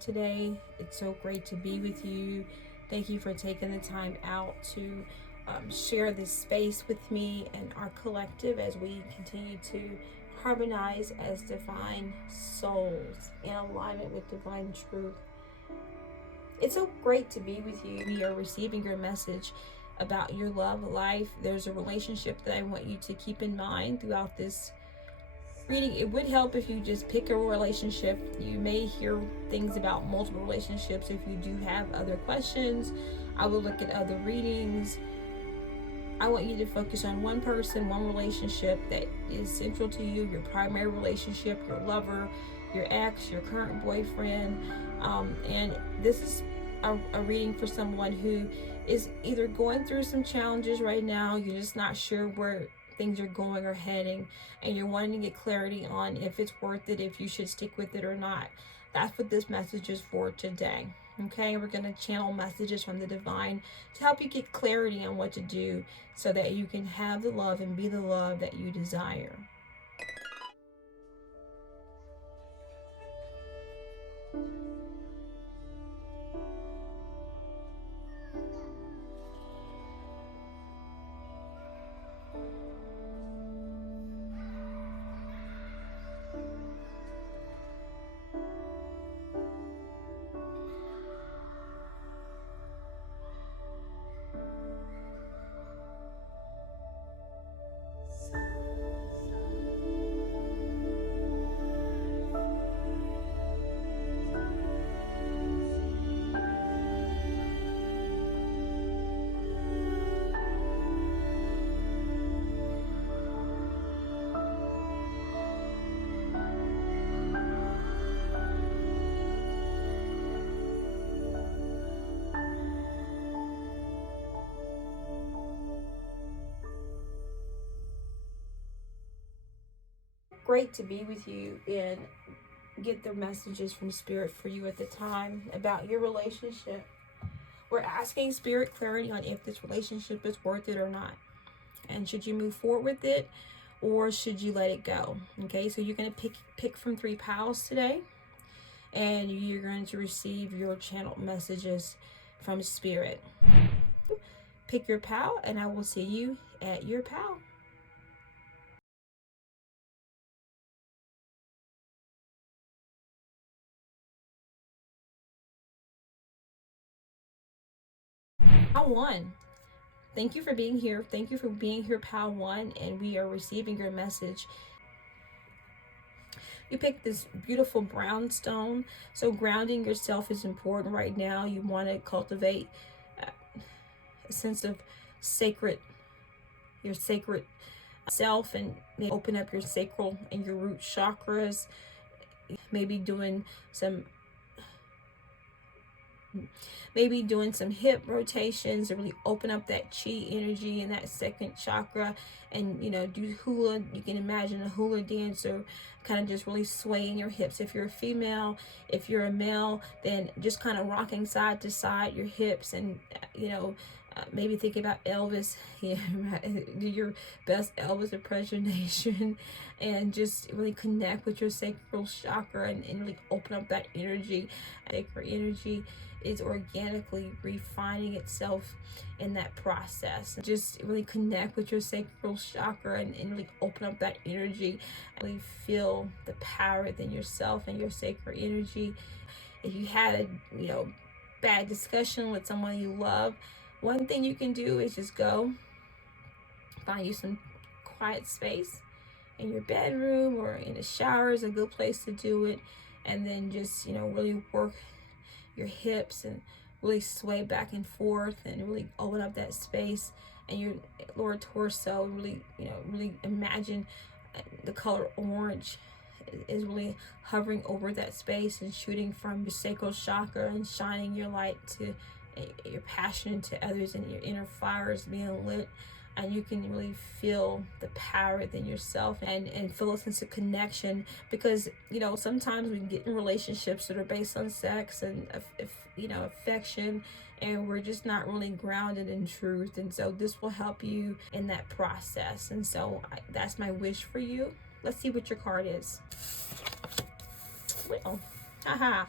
today. It's so great to be with you. Thank you for taking the time out to share this space with me and our collective as we continue to harmonize as divine souls in alignment with divine truth. It's so great to be with you. We are receiving your message about your love life. There's a relationship that I want you to keep in mind throughout this reading. It would help if you just pick a relationship. You may hear things about multiple relationships. If you do have other questions, I will look at other readings. I want you to focus on one person, one relationship that is central to you, your primary relationship, your lover, your ex, your current boyfriend. And this is a reading for someone who is either going through some challenges right now, you're just not sure where things are going or heading, and you're wanting to get clarity on if it's worth it, if you should stick with it or not. That's what this message is for today. Okay, we're going to channel messages from the divine to help you get clarity on what to do so that you can have the love and be the love that you desire. Great to be with you and get the messages from Spirit for you at the time about your relationship. We're asking Spirit clarity on if this relationship is worth it or not. And should you move forward with it or should you let it go? Okay, so you're going to pick from 3 piles today, and you're going to receive your channeled messages from Spirit. Pick your pile, and I will see you at your pile. Pile 1. Thank you for being here. Thank you for being here, pile 1, and we are receiving your message. You picked this beautiful brown stone, so grounding yourself is important right now. You want to cultivate a sense of your sacred self, and maybe open up your sacral and your root chakras. Maybe doing some hip rotations to really open up that chi energy in that second chakra, and do hula. You can imagine a hula dancer kind of just really swaying your hips. If you're a female, if you're a male, then just kind of rocking side to side your hips, and maybe think about Elvis. Do your best Elvis impersonation and just really connect with your sacral chakra and really open up that energy. Sacral energy is organically refining itself in that process. Just really connect with your sacral chakra and really open up that energy. Really feel the power within yourself and your sacral energy. If you had a bad discussion with someone you love, one thing you can do is just go find you some quiet space in your bedroom or in the shower is a good place to do it, and then just really work your hips and really sway back and forth and really open up that space and your lower torso. Really imagine the color orange is really hovering over that space and shooting from your sacral chakra and shining your light to your passion to others, and your inner fire is being lit, and you can really feel the power within yourself and feel a sense of connection. Because sometimes we get in relationships that are based on sex and affection, and we're just not really grounded in truth, and so this will help you in that process. And so that's my wish for you. Let's see what your card is. Well, haha.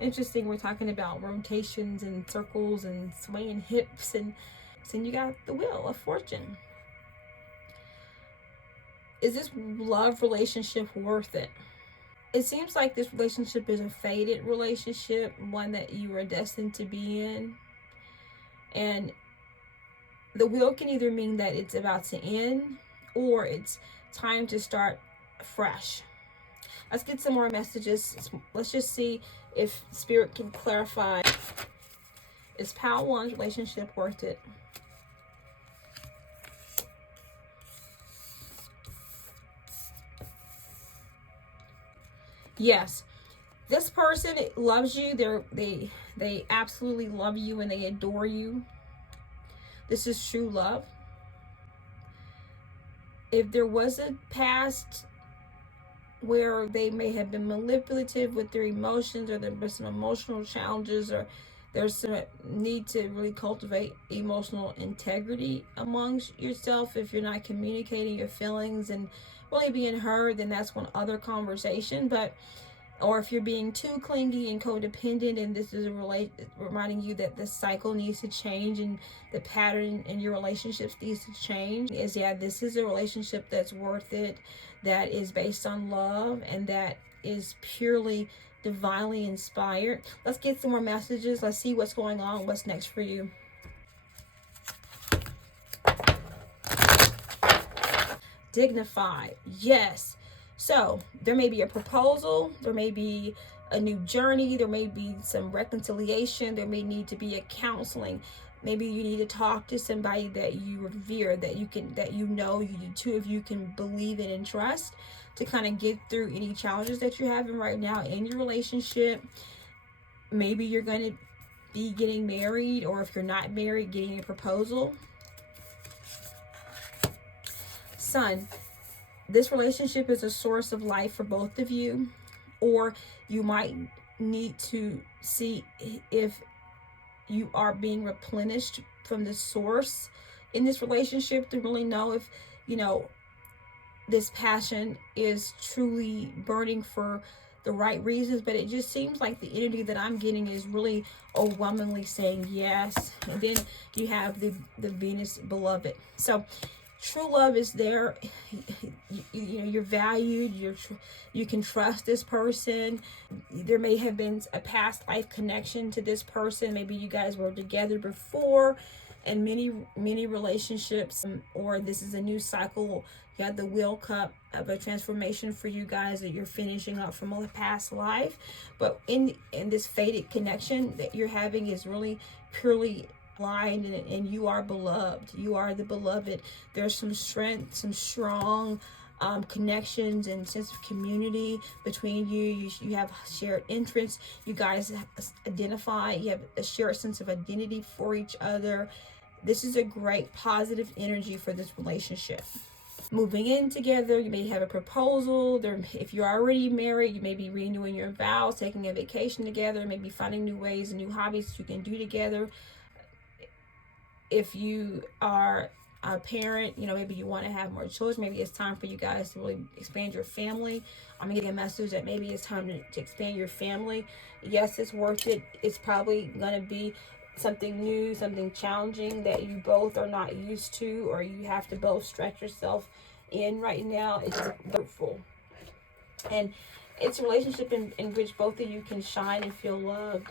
Interesting, we're talking about rotations and circles and swaying hips, and you got the Wheel of Fortune. Is this love relationship worth it? It seems like this relationship is a faded relationship, one that you are destined to be in. And the wheel can either mean that it's about to end or it's time to start fresh. Let's get some more messages. Let's just see if Spirit can clarify. Is Pile 1's relationship worth it? Yes. This person loves you. They absolutely love you and they adore you. This is true love. If there was a past where they may have been manipulative with their emotions, or there have been some emotional challenges, or there's some need to really cultivate emotional integrity amongst yourself. If you're not communicating your feelings and really being heard, then that's one other conversation. But or if you're being too clingy and codependent, and this is reminding you that the cycle needs to change and the pattern in your relationships needs to change, is this is a relationship that's worth it, that is based on love, and that is purely divinely inspired. Let's get some more messages. Let's see what's going on, what's next for you. Dignified, yes. So there may be a proposal, there may be a new journey, there may be some reconciliation, there may need to be a counseling. Maybe you need to talk to somebody that you revere, that you the two of you can believe in and trust, to kind of get through any challenges that you're having right now in your relationship. Maybe you're going to be getting married, or if you're not married, getting a proposal. Sun, this relationship is a source of life for both of you, or you might need to see if you are being replenished from the source in this relationship, to really know if this passion is truly burning for the right reasons. But it just seems like the energy that I'm getting is really overwhelmingly saying yes. And then you have the Venus beloved. So true love is there. You're valued. You can trust this person. There may have been a past life connection to this person. Maybe you guys were together before, and many relationships, or this is a new cycle. You have the Wheel Cup of a transformation for you guys that you're finishing up from a past life. But in this faded connection that you're having is really purely blind, and you are beloved. You are the beloved. There's some strength, some strong connections and sense of community between you. You have shared interests. You guys identify. You have a shared sense of identity for each other. This is a great positive energy for this relationship. Moving in together, you may have a proposal. If you're already married, you may be renewing your vows, taking a vacation together, maybe finding new ways and new hobbies that you can do together. If you are a parent, maybe you want to have more children. Maybe it's time for you guys to really expand your family. I'm getting a message that maybe it's time to expand your family. Yes, it's worth it. It's probably going to be something new, something challenging that you both are not used to, or you have to both stretch yourself in right now. It's hurtful. And it's a relationship in which both of you can shine and feel loved.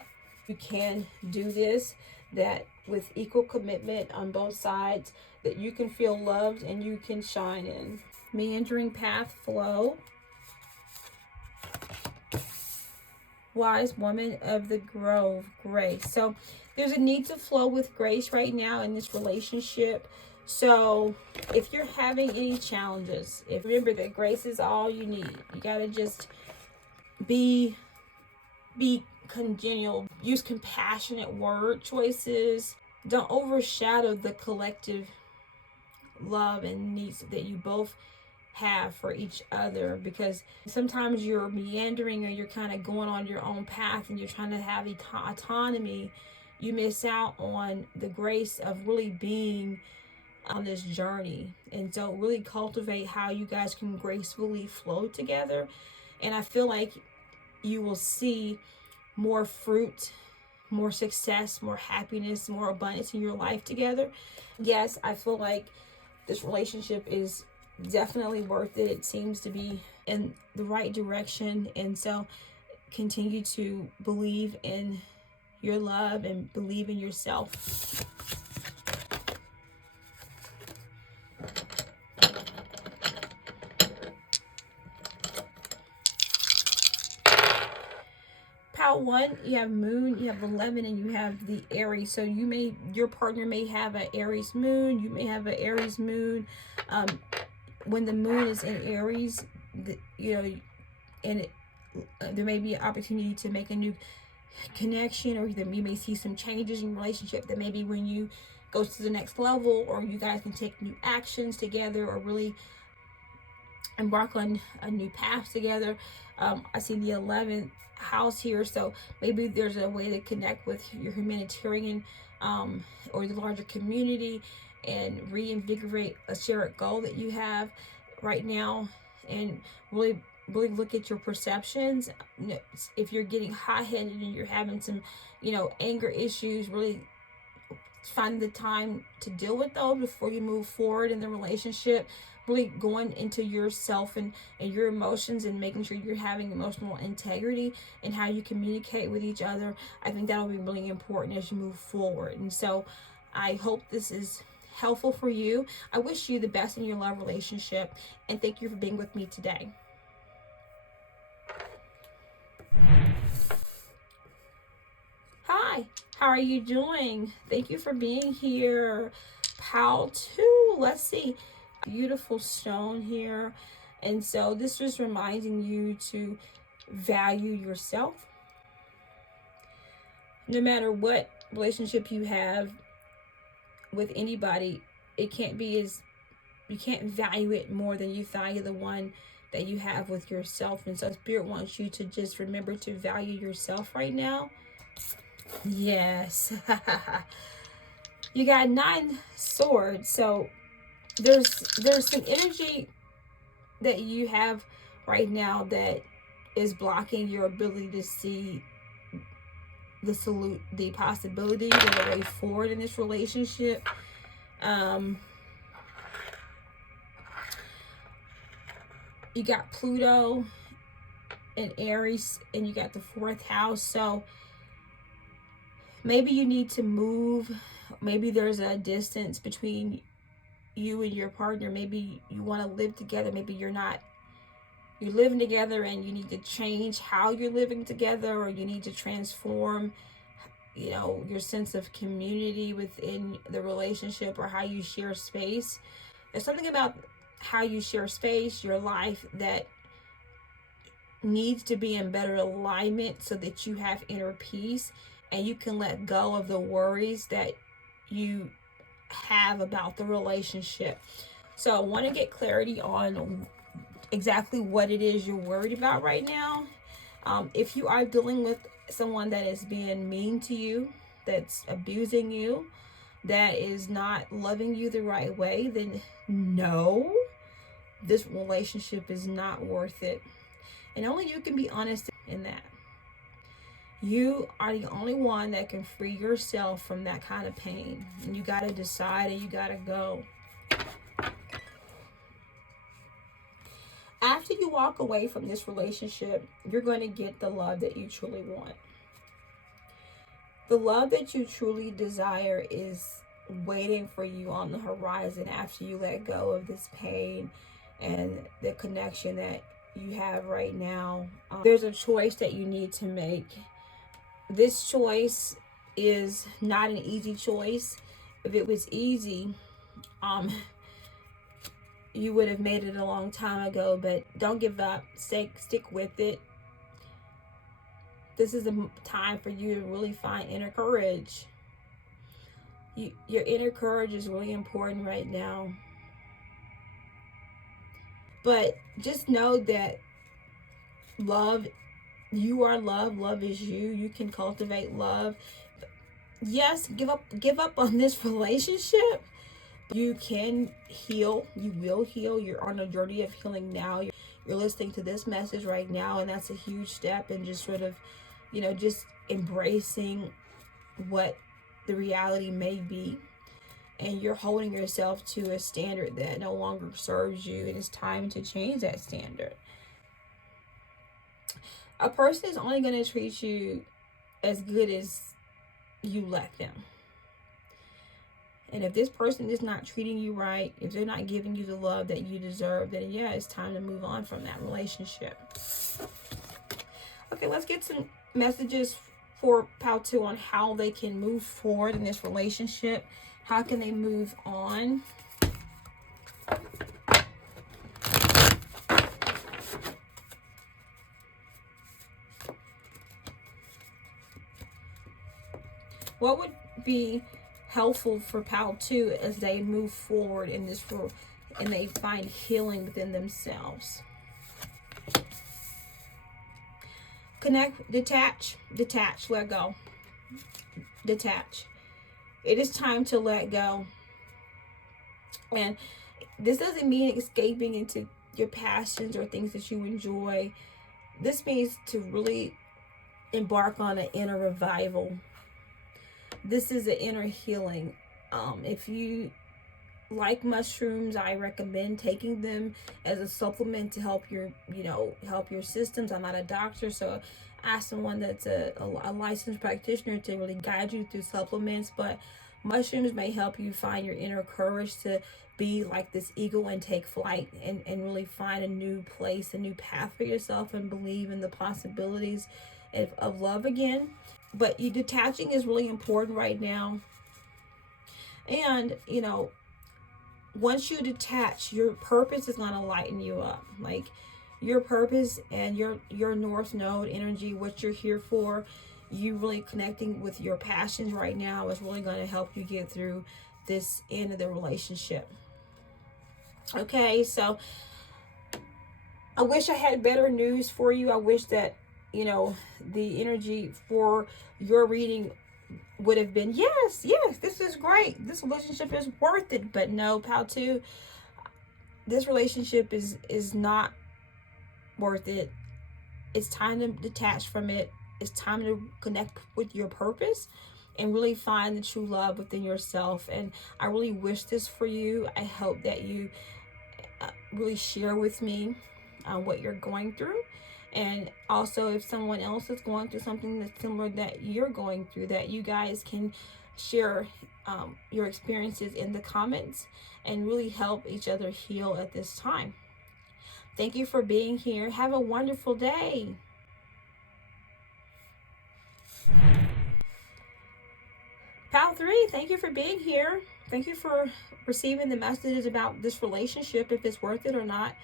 You can do this, that with equal commitment on both sides, that you can feel loved and you can shine in. Meandering path, flow. Wise woman of the grove, grace. So there's a need to flow with grace right now in this relationship. So if you're having any challenges, remember that grace is all you need. You gotta just be congenial. Use compassionate word choices. Don't overshadow the collective love and needs that you both have for each other, because sometimes you're meandering, or you're kind of going on your own path and you're trying to have autonomy. You miss out on the grace of really being on this journey. And so really cultivate how you guys can gracefully flow together. And I feel like you will see more fruit, more success, more happiness, more abundance in your life together. Yes, I feel like this relationship is definitely worth it. It seems to be in the right direction. And so continue to believe in your love and believe in yourself. Pile 1, you have moon, you have 11, and you have the Aries. So your partner may have an Aries moon, you may have an Aries moon. When the moon is in Aries, and there may be an opportunity to make a new connection, or you may see some changes in your relationship that maybe when you go to the next level, or you guys can take new actions together, or really embark on a new path together. I see the 11th house here, so maybe there's a way to connect with your humanitarian or the larger community and reinvigorate a shared goal that you have right now, and really look at your perceptions. If you're getting hot-headed and you're having some anger issues, really find the time to deal with those before you move forward in the relationship. Really going into yourself and your emotions, and making sure you're having emotional integrity and how you communicate with each other. I think that'll be really important as you move forward. And so I hope this is helpful for you. I wish you the best in your love relationship, and thank you for being with me today. Hi, how are you doing? Thank you for being here. Pile 2, let's see. Beautiful stone here. And so this is reminding you to value yourself. No matter what relationship you have with anybody, you can't value it more than you value the one that you have with yourself. And so Spirit wants you to just remember to value yourself right now. Yes. You got 9 swords. So there's some energy that you have right now that is blocking your ability to see the possibility, the way forward in this relationship. You got Pluto and Aries, and you got the 4th house. So maybe you need to move. Maybe there's a distance between you and your partner. Maybe you want to live together. Maybe you're living together and you need to change how you're living together, or you need to transform your sense of community within the relationship, or how you share space. There's something about how you share space, your life, that needs to be in better alignment so that you have inner peace and you can let go of the worries that you have about the relationship. So I want to get clarity on exactly what it is you're worried about right now. If you are dealing with someone that is being mean to you, that's abusing you, that is not loving you the right way, then no, this relationship is not worth it. And only you can be honest in that. You are the only one that can free yourself from that kind of pain. And you got to decide, and you got to go. After you walk away from this relationship, you're going to get the love that you truly want. The love that you truly desire is waiting for you on the horizon after you let go of this pain and the connection that you have right now. There's a choice that you need to make. This choice is not an easy choice. If it was easy, you would have made it a long time ago, but don't give up. Stick with it. This is a time for you to really find inner courage. Your inner courage is really important right now. But just know that love, you are love. Love is you. You can cultivate love. Yes, give up on this relationship. You can heal. You will heal. You're on a journey of healing now. You're listening to this message right now, and that's a huge step in just sort of just embracing what the reality may be, and you're holding yourself to a standard that no longer serves you, and it's time to change that standard. A person is only going to treat you as good as you let them. And if this person is not treating you right, if they're not giving you the love that you deserve, then yeah, it's time to move on from that relationship. Okay, let's get some messages for Pal 2 on how they can move forward in this relationship. How can they move on? What would be helpful for Pal 2 as they move forward in this world and they find healing within themselves? Connect, detach, let go. Detach. It is time to let go. And this doesn't mean escaping into your passions or things that you enjoy. This means to really embark on an inner revival. This is an inner healing. If you like mushrooms, I recommend taking them as a supplement to help your systems. I'm not a doctor, so ask someone that's a licensed practitioner to really guide you through supplements. But mushrooms may help you find your inner courage to be like this eagle and take flight, and really find a new place, a new path for yourself, and believe in the possibilities of love again. But you detaching is really important right now. And once you detach, your purpose is going to lighten you up. Like your purpose and your North Node energy, what you're here for, you really connecting with your passions right now is really going to help you get through this end of the relationship. Okay, so I wish I had better news for you. I wish that the energy for your reading would have been yes, this is great, this relationship is worth it. But no, Pal 2, this relationship is not worth it. It's time to detach from it. It's time to connect with your purpose and really find the true love within yourself. And I really wish this for you. I hope that you really share with me what you're going through. And also, if someone else is going through something that's similar that you're going through, that you guys can share your experiences in the comments and really help each other heal at this time. Thank you for being here. Have a wonderful day. Pal 3, thank you for being here. Thank you for receiving the messages about this relationship, if it's worth it or not.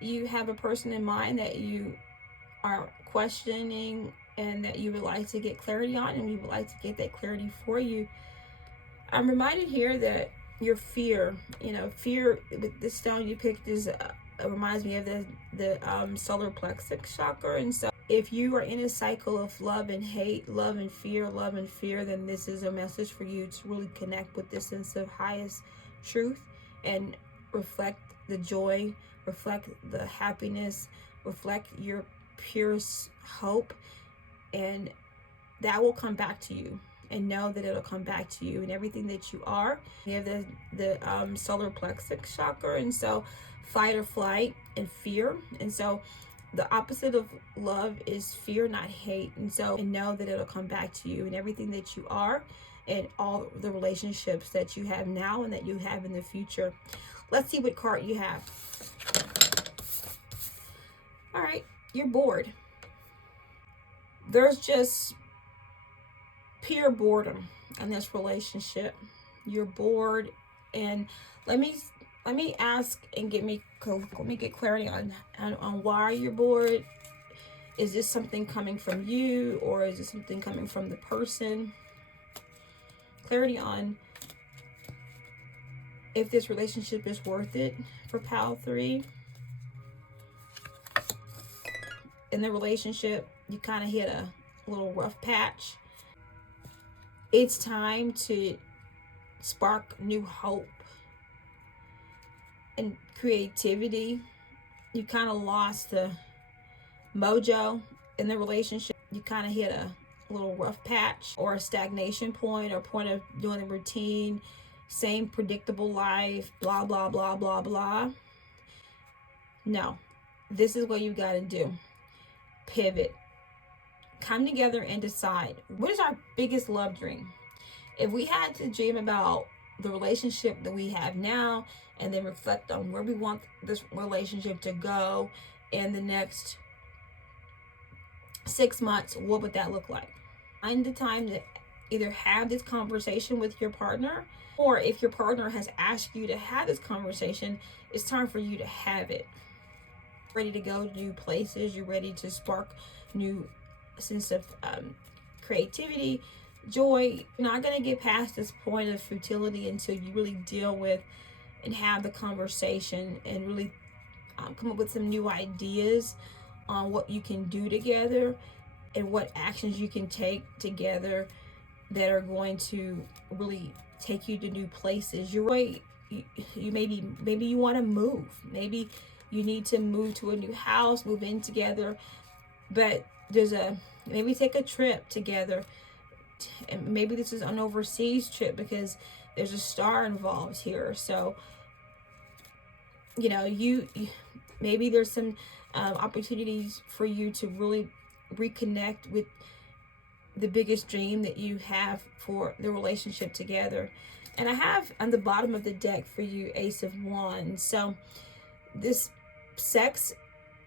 You have a person in mind that you are questioning and that you would like to get clarity on, and we would like to get that clarity for you. I'm reminded here that your fear with this stone you picked is reminds me of the solar plexus chakra. And so if you are in a cycle of love and hate, love and fear, then this is a message for you to really connect with this sense of highest truth and reflect the joy, reflect the happiness, reflect your purest hope, and that will come back to you. And know that it'll come back to you and everything that you are. You have the solar plexus chakra, and so fight or flight and fear. And so the opposite of love is fear, not hate. And so know that it'll come back to you and everything that you are, and all the relationships that you have now and that you have in the future. Let's see what card you have. All right, you're bored. There's just pure boredom in this relationship. You're bored, and let me ask and let me get clarity on why you're bored. Is this something coming from you, or is this something coming from the person? Clarity on if this relationship is worth it for Pal 3. In the relationship, you kind of hit a little rough patch. It's time to spark new hope and creativity. You kind of lost the mojo in the relationship. you kind of hit a little rough patch or a stagnation point or point of doing the routine, same predictable life, blah, blah, blah, blah, blah. No, this is what you got to do. Pivot. Come together and decide, what is our biggest love dream? If we had to dream about the relationship that we have now and then reflect on where we want this relationship to go in the next 6 months, what would that look like? Find the time to either have this conversation with your partner, or if your partner has asked you to have this conversation, it's time for you to have it. Ready to go to new places, you're ready to spark new sense of creativity, joy. You're not going to get past this point of futility until you really deal with and have the conversation and really come up with some new ideas on what you can do together and what actions you can take together that are going to really take you to new places. You're right. You maybe you want to move. Maybe you need to move to a new house, move in together. But maybe take a trip together. And maybe this is an overseas trip because there's a star involved here. So, you maybe there's some opportunities for you to really reconnect with the biggest dream that you have for the relationship together. And I have on the bottom of the deck for you Ace of Wands. So this sex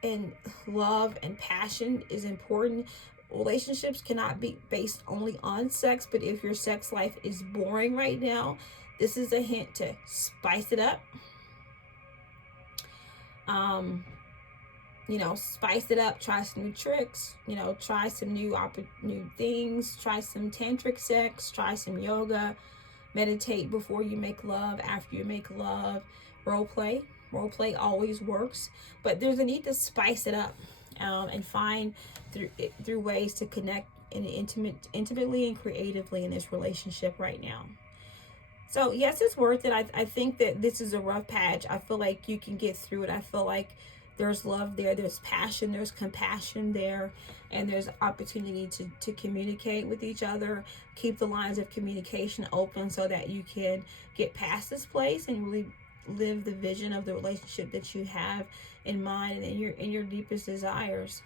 and love and passion is important. Relationships cannot be based only on sex, but if your sex life is boring right now, this is a hint to spice it up. Spice it up, try some new tricks, try some new things, try some tantric sex, try some yoga, meditate before you make love, after you make love, role play always works, but there's a need to spice it up and find through ways to connect intimately and creatively in this relationship right now. So yes, it's worth it. I think that this is a rough patch. I feel like you can get through it. I feel like there's love there, there's passion, there's compassion there, and there's opportunity to communicate with each other. Keep the lines of communication open so that you can get past this place and really live the vision of the relationship that you have in mind and in your deepest desires.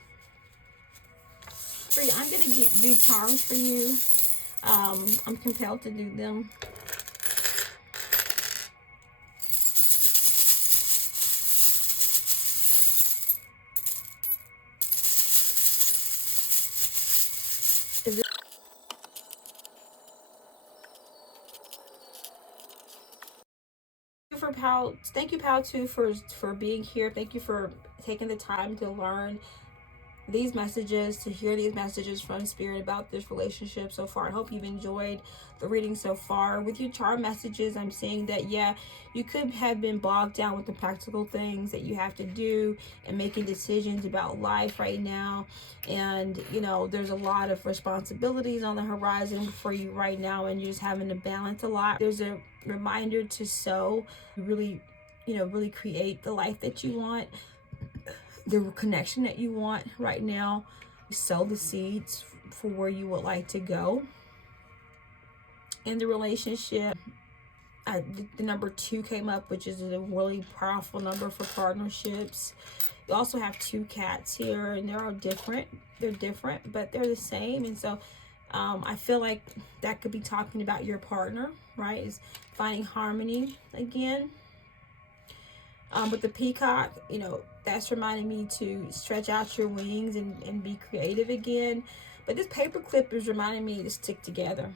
I'm going to do charms for you. I'm compelled to do them. Thank you, Pal 2, for being here. Thank you for taking the time to learn these messages, to hear these messages from Spirit about this relationship so far. I hope you've enjoyed the reading so far. With your charm messages, I'm seeing that, you could have been bogged down with the practical things that you have to do and making decisions about life right now. And, there's a lot of responsibilities on the horizon for you right now, and you're just having to balance a lot. There's a reminder to sow, really create the life that you want, the connection that you want right now. Sow the seeds for where you would like to go in the relationship. The number 2 came up, which is a really powerful number for partnerships. You also have 2 cats here, and they're different, but they're the same. And so I feel like that could be talking about your partner, right? Is finding harmony again. With the peacock, that's reminding me to stretch out your wings and be creative again. But this paper clip is reminding me to stick together.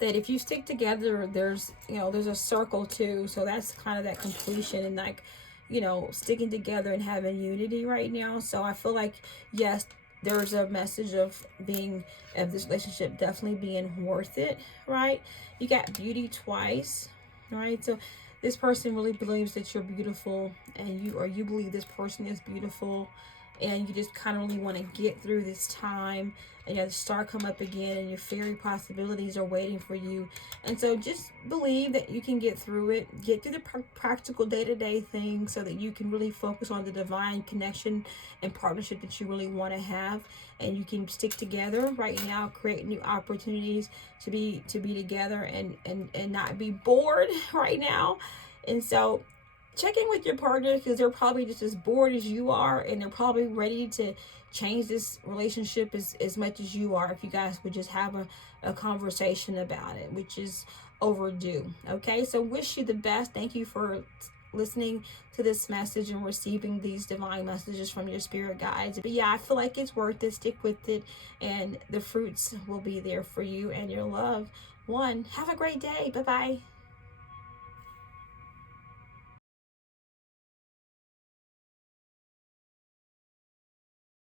That if you stick together, there's a circle too. So that's kind of that completion and sticking together and having unity right now. So I feel like, yes, there's a message of this relationship definitely being worth it, right? You got beauty twice, right? So this person really believes that you're beautiful, and you believe this person is beautiful, and you just kind of really want to get through this time, and you have the star come up again, and your fairy possibilities are waiting for you. And so just believe that you can get through it, get through the practical day-to-day things so that you can really focus on the divine connection and partnership that you really want to have, and you can stick together right now, create new opportunities to be together, and not be bored right now. And so check in with your partner, because they're probably just as bored as you are, and they're probably ready to change this relationship as much as you are, if you guys would just have a conversation about it, which is overdue. Okay, so wish you the best. Thank you for listening to this message and receiving these divine messages from your spirit guides. But yeah, I feel like it's worth it. Stick with it, and the fruits will be there for you and your loved one. Have a great day. Bye bye.